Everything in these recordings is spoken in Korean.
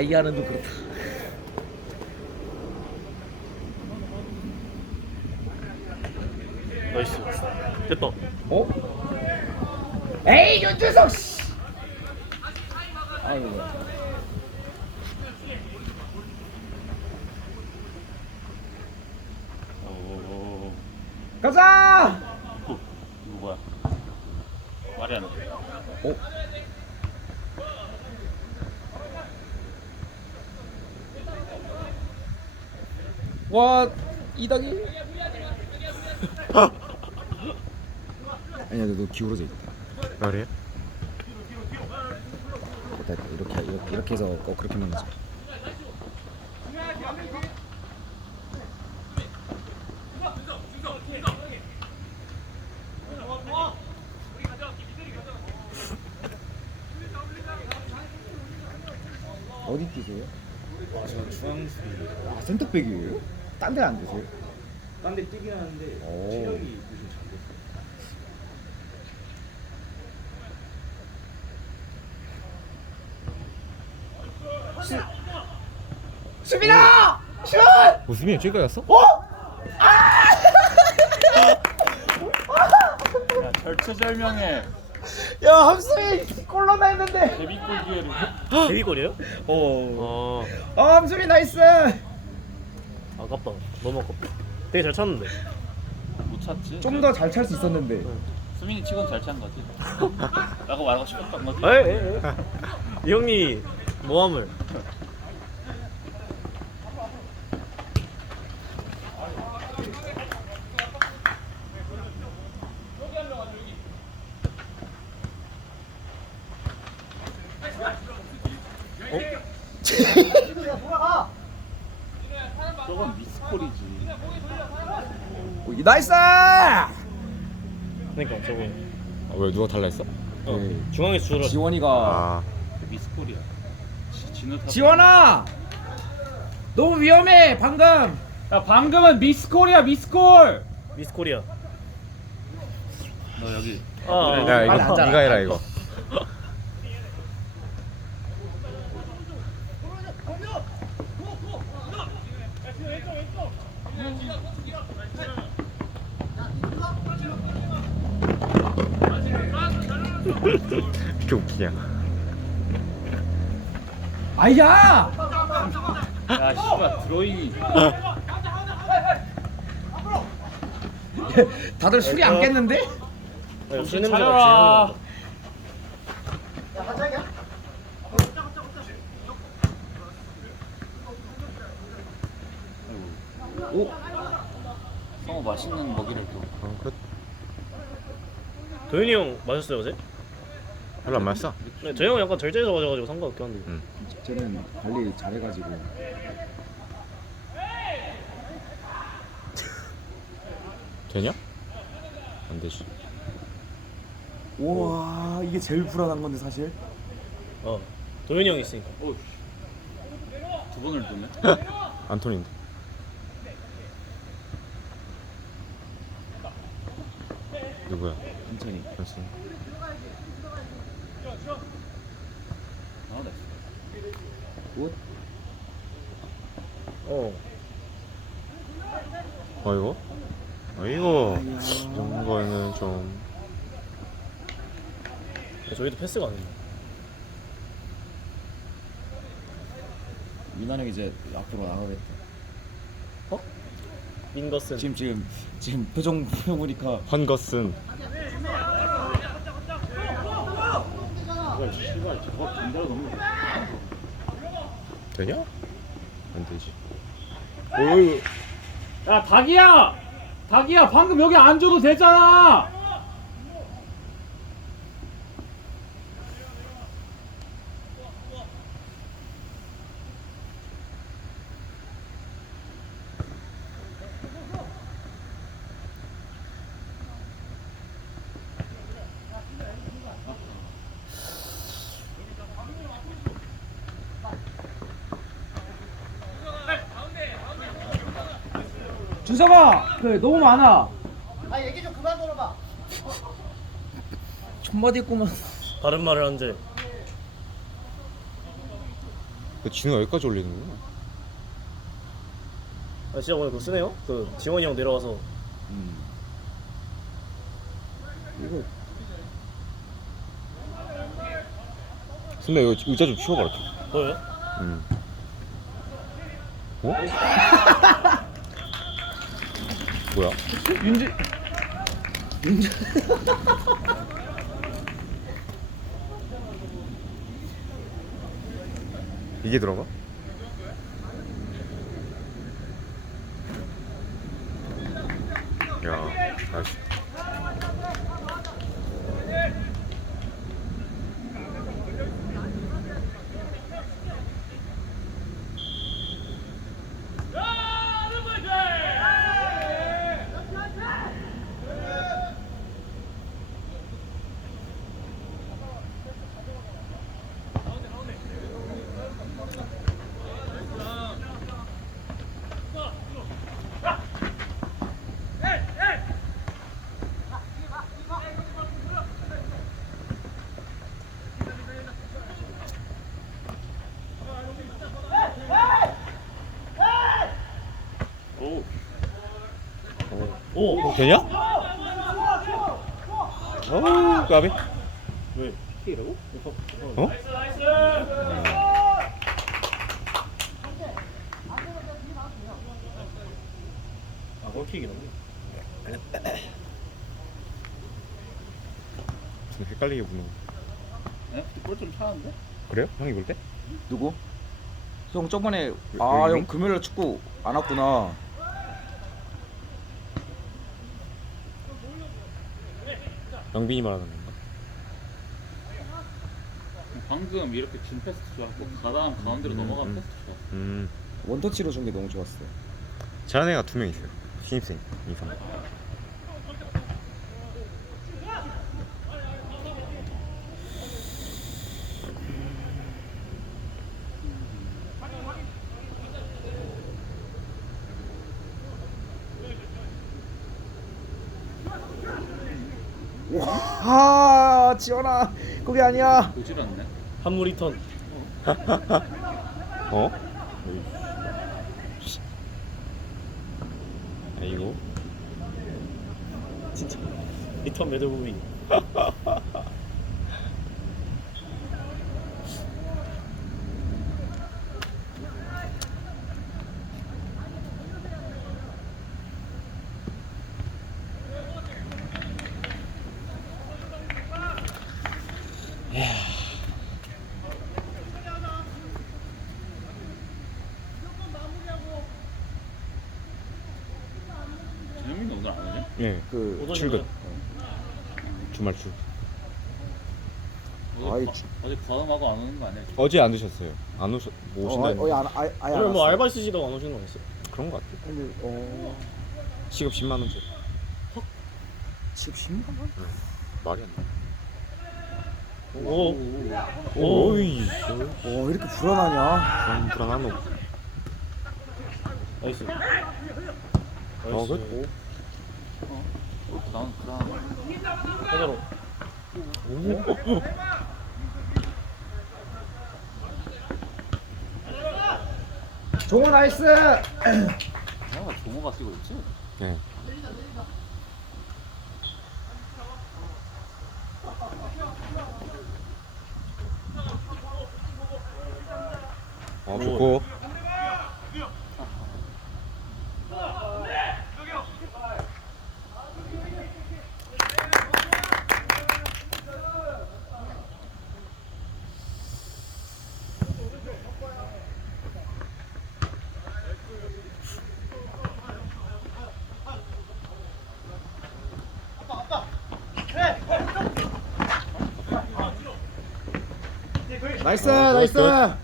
아이아는 좀 그렇다. 나이스 됐다 어? 에이 윤주석 씨. 아이고. 오, 가자. 어, 이거 뭐야? 말이 안 돼. 어? 와 이당이 아니야 너 기울어져 있다 말이야? 됐다 됐다. 이렇게 이렇게, 이렇게 해서 꼭 그렇게 만나자 어디 뛰세요? 아, 저 중앙수. 아 센터백이에요? 딴데안 되세요? 딴 데 뛰긴 하는데 오. 체력이 요즘 잘 됐어. 수빈아! 슛! 웃음이 여기까지 갔어? 야, 절체절명의 야 함수이 골 넣나 했는데 데뷔골 기회를. 데뷔골이에요? 어. 아아 함수이 나이스 아깝다. 너무 아깝다. 되게 잘 찼는데. 못 찾지? 좀 더 잘 찰 수 있었는데. 수민이 치곤 잘 찬 거지. 라고 말하고 싶었던 거지. 에이 에이 에이 이 형이 모함을 저건 미스콜이지. 오, 나이스 그러니까 저거 아, 왜 누가 달라 했어? 어, 네. 중앙에서 줄어 지원이가 아 미스콜이야. 지- 진우 타. 지원아 너무 위험해 방금 야 방금은 미스콜이야 미스콜. 미스코리아 너 여기. 아야 이거. 네가 해라 이거 이렇게 웃기냐 아야 야 씨발 드로잉이. 다들 술이 안 깼는데? 술 정신 냄새가 차려라. 오 성우 맛있는 먹이를 또. 어, 끝 도현이 형 마셨어요 어제? 별로 안 맛있어 네, 저 형은 약간 절제해서 맞아가지고 상관없긴 한데 응. 쟤는 관리 잘해가지고 되냐? 안 되지 우와 이게 제일 불안한 건데 사실 어 도현이 형 있으니까 오. 두 번을 두네. 안톤인데 누구야? 천천히 현수 아, 네. 굿. 어. 어이구 어이구 이 정도는 좀 저희도 패스가 안 된다 민환 형 이제 앞으로 나가겠다. 민거슨. 지금 지금 지금 표정 표정 보니까 헌거슨. 씨발 저거 반대로 넘는 거. 되냐? 안 되지 어이 야 닭이야! 닭이야 방금 여기 안 줘도 되잖아! 준석아 그 너무 많아 아 얘기 좀 그만 들어봐. 촌마디 있구만 다른 말을 한제 그 진우가 여기까지 올리는구나. 아 진짜 오늘 그거 쓰네요? 그 지원이 형 내려와서 음. 이거 선배 이거 의자 좀 치워봐라. 좀. 뭐예요? 음. 어? 뭐야? 윤지 이게 들어가? 야, 나이스. 오. 오, 오. 되냐? 오, 까비. 왜? 킥이라고? 어? 아 골킥이라고? 좀 헷갈리게 부는 거. 네? 꼴좀 차는데? 그래요? 형이 볼 때? 누구? 형 저번에 여기 아형 있니? 금요일에 축구 안 왔구나. 영빈이 말하는 건가? 방금 이렇게 준 패스 좋았고 가다음 가운데로 음, 넘어간 음. 패스 좋았어 음. 원터치로 준 게 너무 좋았어. 잘하는 애가 두 명 있어요. 신입생 이상. 아 지원아 거기 아니야. 오질 않네 한무 리턴 어? 아이고. 진짜 리턴 매듭무비 재민이 오늘 안 오냐? 출근. 주말 출. 아이, 어제, 가, 어제 과음하고 안 오는 거 아니야? 어제 안 드셨어요. 안 오셨 뭐 어, 오신다는 아예 안 아예 아예 안 오늘 뭐 왔어. 알바 쓰시다가 안 오시는 거 아니었어요? 그런 거 같아. 근데 어 시급 10만 원째. 지금 10만 원? 말이 안 돼. 오. 오, 오이. 어 이렇게 불안하냐? 불안 불안한 놈. 나이스 어, 그? 그런 헤더로 종호 나이스. 내가 종호가 뛰고 있지? 예. 어, 좋고. 나이스 어, 나이스. 나이스.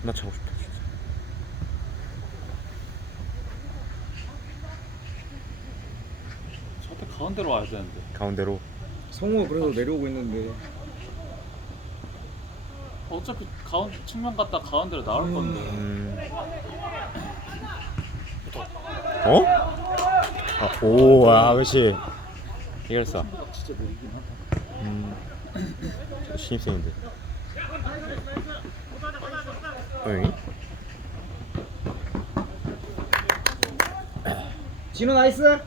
존나 차고 싶다 진짜. 저때 가운데로 와야 되는데 가운데로. 성우 그래도 내려오고 있는데. 어차피 가운 측면 갔다 가운데로 나올 건데 음. 어? 아, 오, 아, 그렇지. 이겼어. 진짜 느리긴 하다 음. 저 신입생인데. 응? 진우 나이스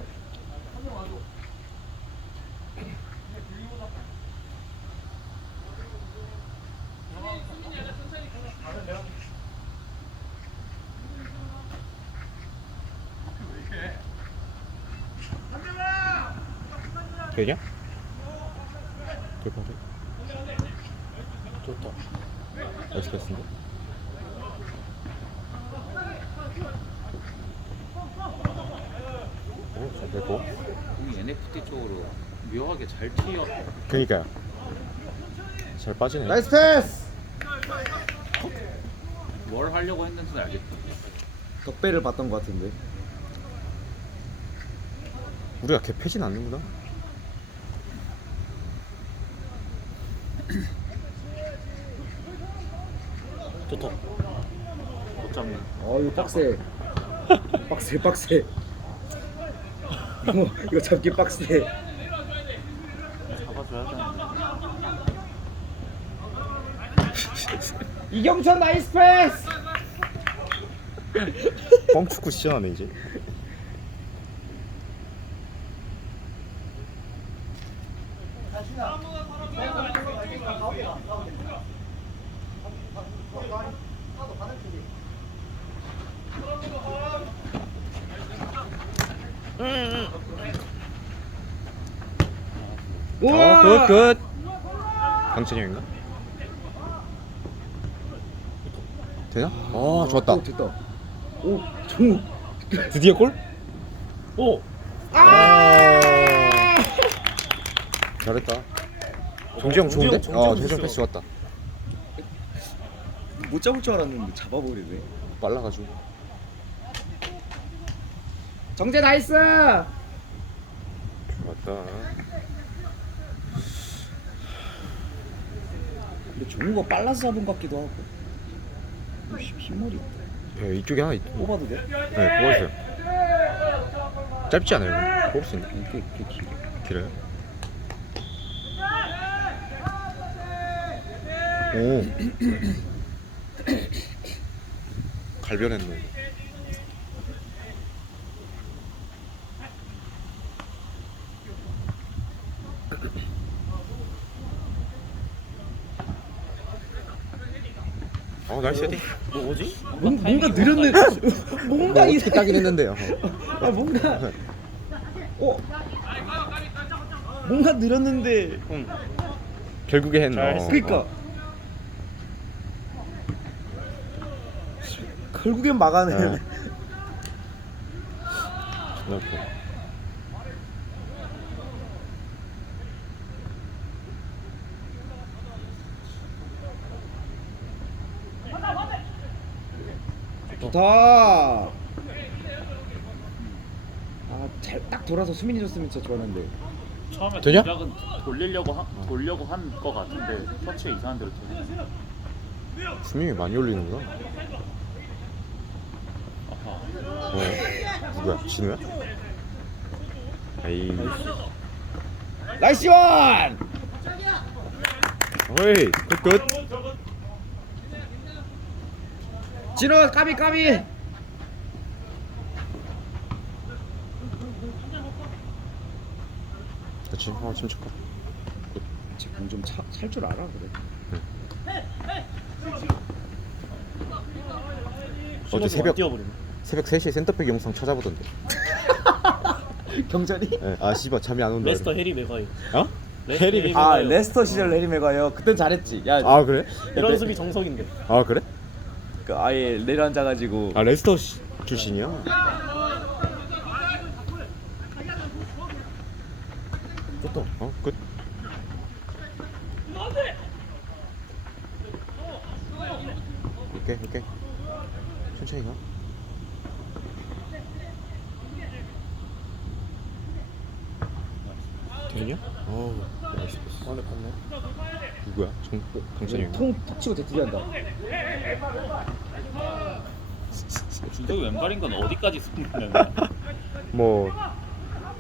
되냐? 대박이. 좋다. 나이스 패스인데? 오, 잘 됐고. 공이 NFT 쪽으로 묘하게 잘 튀어 그니까요. 잘 빠지네. 나이스 패스 뭘 하려고 했는지는 알겠다 덕배를 봤던 것 같은데 우리가 걔 패진 않는구나. 못 잡네. 어유 빡세 빡세 빡세 이거, 이거 잡기 빡세 잡아줘야 되는데. 이경천 나이스 패스 뻥축구 시전하네 이제. 어, 굿, 굿. 강찬이 형인가? 되나? 아, 좋았다. 오, 됐다 오 정우 드디어 골? 오! 아! 잘했다. 정지영 좋은데? 정지영, 아, 정지영 대전 좋았어. 패스 좋았다. 못 잡을 줄 알았는데 잡아버리네 빨라가지고. 정재 나이스 좋았다. 근데 정우가 빨라서 잡은 것 같기도 하고 흰머리 네, 이쪽에 하나 있. 뽑아도 돼? 네, 뽑았어요. 짧지 않아요? 뽑을 수 있나? 꽤, 꽤 길어 길어요? 오. 갈변했네. 어, 나이스 헤딩. 뭐, 뭐지? 뭔, 뭔가 느렸네 뭔가 뭐이 어떻게 따긴 했는데요. 아 뭔가 어 뭔가 늘었는데 응. 결국에 했네. 잘 했어. 그니까 결국엔 막아내 네. 존나 웃겨. 좋다 아잘 딱 돌아서 수민이 줬으면 진짜 좋았는데 처음에 되냐? 동작은 돌리려고 하, 돌려고 한 거 같은데 터치에 이상한 대로 되네. 수명이 많이 올리는구나. 아하. 어. 누구야? 진우야? 에이. 나이스 원 어이, 굿굿. 진호 까비 까비 그렇지. 어, 침착하. 쟤공좀찰 줄 알아 그래 어제 새벽 뛰어버리네. 새벽 3시에 센터백 영상 찾아보던데. 경찰이? 예, 아 씨발 잠이 안 온다. 레스터. 해리 메가이. 어? 레- 해리 해리 아 메가이. 레스터 시절 레리 메가요 그땐 잘했지 야 아 그래? 이런 수비 정석인데. 아 그래? 그 아예 내려앉아가지고 아 레스터 시- 출신이야. 좋다. 어 끝. 오케이 오케이. 천천히 가. 되냐? 어우 나이스 패스. 안에 봤네. 누구야? 정 강찬이 형. 통톡 치고 대투리한다 준석이 왼발인 건 어디까지 숨기냐면 뭐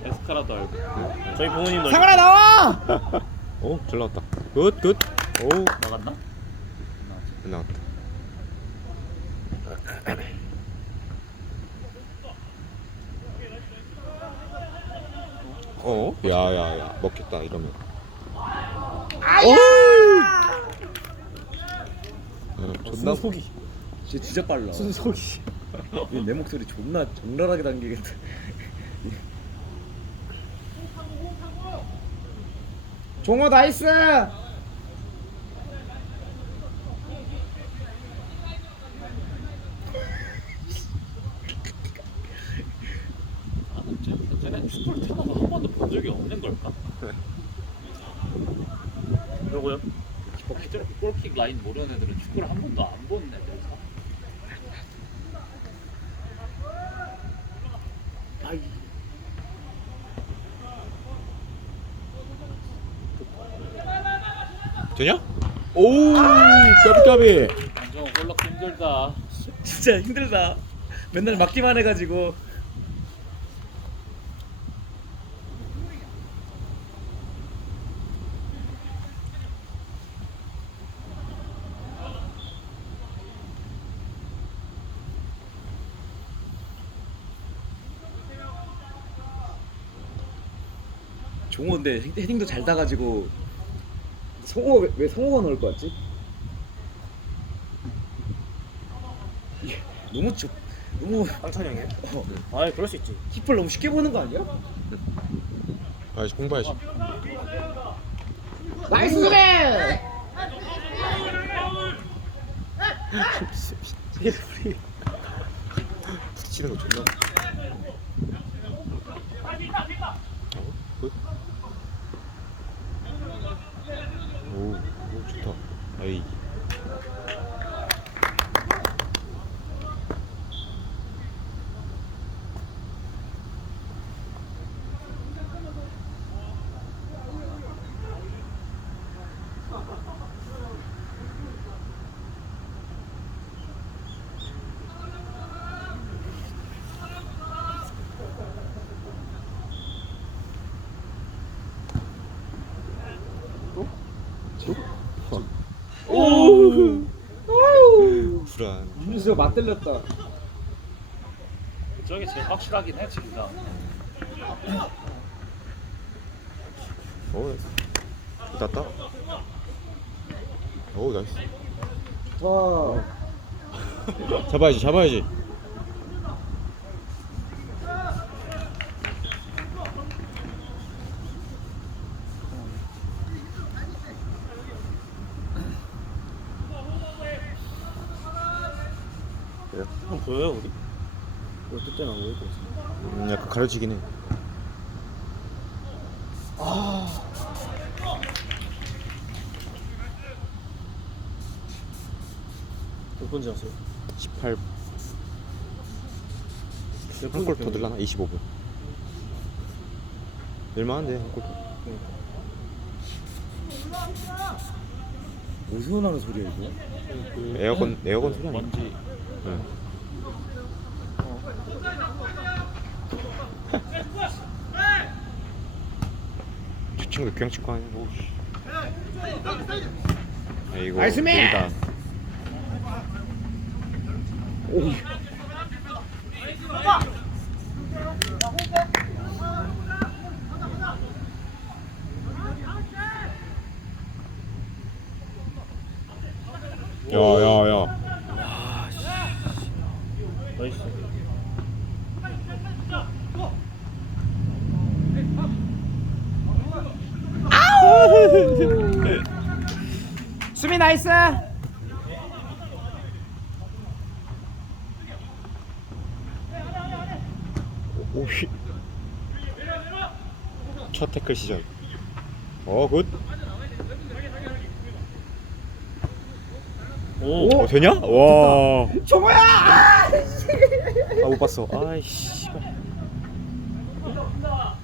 에스카라도 알고. 저희 부모님도 상아라 나와 어? 잘 나왔다. 굿, 굿. 오, 나갔나? 나왔다. 어? 야 야 야 먹겠다 이러면. 오! 야, 존나 속이 진짜 진짜 빨라 순속이. 내 목소리 존나 적나라하게 당기겠다 종호 나이스 나는 쟤- 쟤네 축구를 태어나서 한 번도 본 적이 없는 걸까? 그러고요? 저렇게 골킥 라인 모르는 애들은 축구를 한 번도 안 본 애들이서 되냐? 오, 까비까비. 안정은 골 넣기 힘들다 진짜 힘들다 맨날 맞기만 해가지고 종호인데 헤- 헤딩도 잘 따가지고 성호 왜, 왜 성호가 넣을 것 같지? 이게 너무 좁 너무 황찬이 형이? 어, 아 그럴 수 있지 힙을 너무 쉽게 보는 거 아니야? 아, 이제 공부해야지. 나이스 수비! 부딪히는 거 존나. 어? 굿. 오, 오 좋 다. 아이. 불안. 윤수가 맞들렸다 저게 제일 확실하긴 해 진짜 오, 나이스. 땄다. 오, 나이스. 와 잡아야지, 잡아야지. 형 보여요 우리? 왜 그때는 안 보이고 음, 약간 가려지긴 해. 몇 번째 하세요? 18. 한골더 들라나? 25분. 늘만한데 한 골. 더. 어디서 나는 소리야 이거? 그 에어컨 에어컨 소리 아니야? 뭔지 응. 교양 치과 아니야? 오씨. 아이고. 나이스맨! 재밌다. 오 야야야. 나이스 나이스 오휘. 첫 태클 시절. 어 굿. 오, 어 되냐? 와. 종호야 아 못 봤어. 아이씨. 아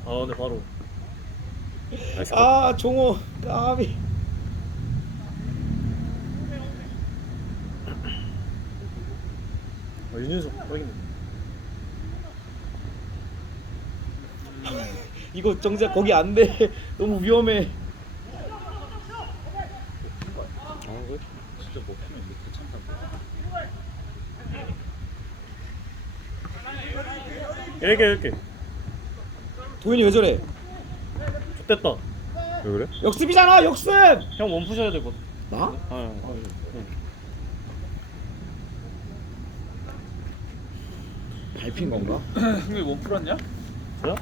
근데 바로 나이스. 아 종호 까비 윤윤석 확인 이거 정작 거기 안 돼 너무 위험해 진짜 먹히면 이렇게 참다. 이렇게 이렇게 도현이 왜 저래? 됐다 왜 그래? 역습이잖아 역습! 형 원푸셔야 될것 같아 나? 아, 밟힌 건가? 형이 못 풀었냐? 그래?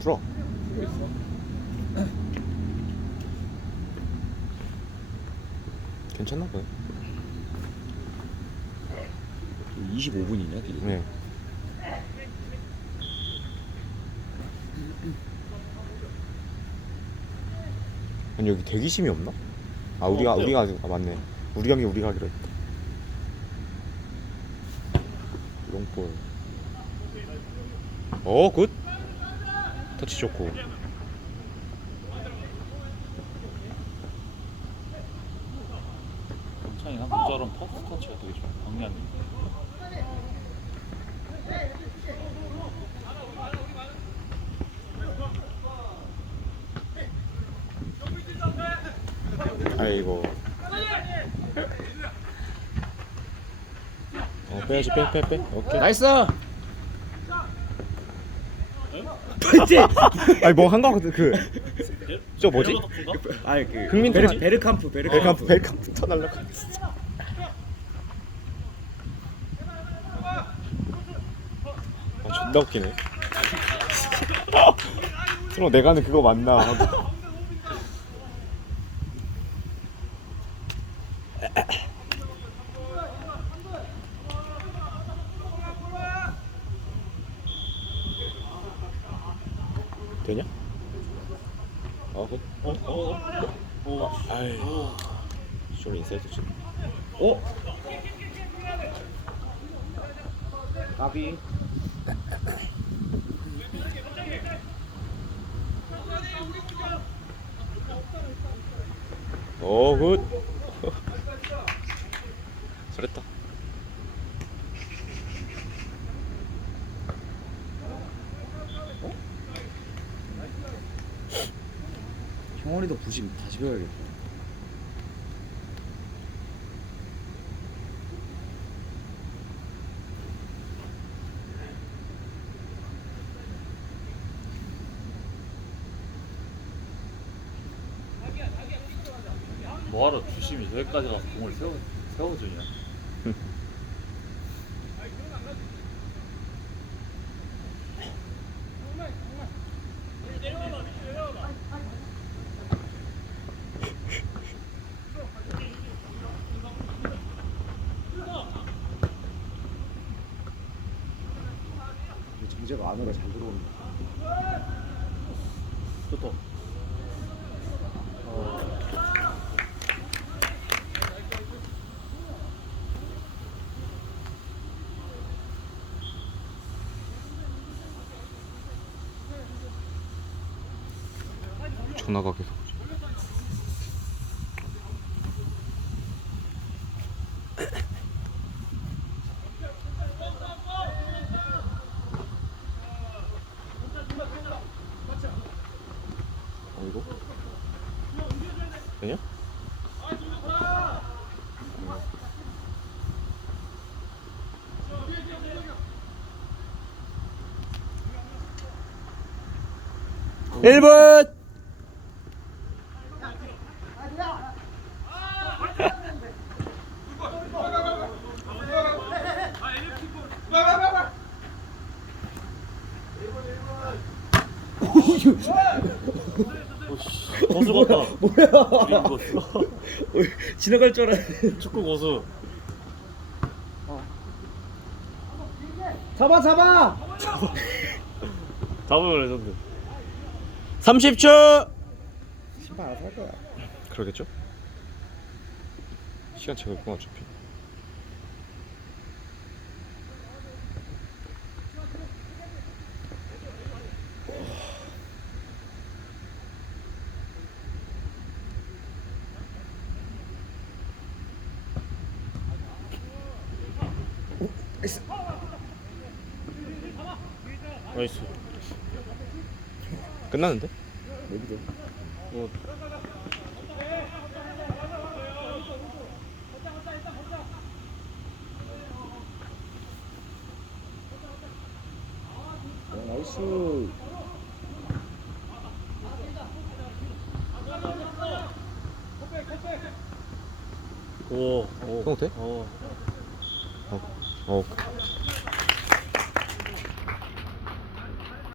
풀어 괜찮나 보네 25분이냐 뒤에 네 아니 여기 대기심이 없나? 아 우리가 없대요. 우리가 아 맞네 우리 가게 우리 가기로 했다 롱볼 어굿 터치 좋고 창이 한 저런 퍼스트 터치가 되게 좋아. 방향이. 아이고 어 빼야지 빼 빼 빼 오케이 나이스! 파이팅! 아니 뭐 한 거 같은 그저 뭐지? 아니 그 국민 베르? 베르캄프 베르캄프 벨캄프 터날라고 아 존나 웃기네 트로 내가 하는 그거 맞나 하고 되냐? 어, 그, 어? 어? 어? 어? 아이, 좀 인사이드 좀. 어? 가비 오, 굿. 잘했다. 형원이도 부심 다시 배워야겠다 저기까지 가서 공을 세워 세워주냐? 정재가 안으로 잘 들어온다 좋다 전화가 계속. 어, 이거 고수 같다 뭐야 고수 지나갈 줄 알았는데. 축구 고수. 잡아 잡아! 잡으면 레전드. 30초! 신발 알아서 할 거야. 그러겠죠? 시간 제가 있구나 어차피 나이스 끝났는데?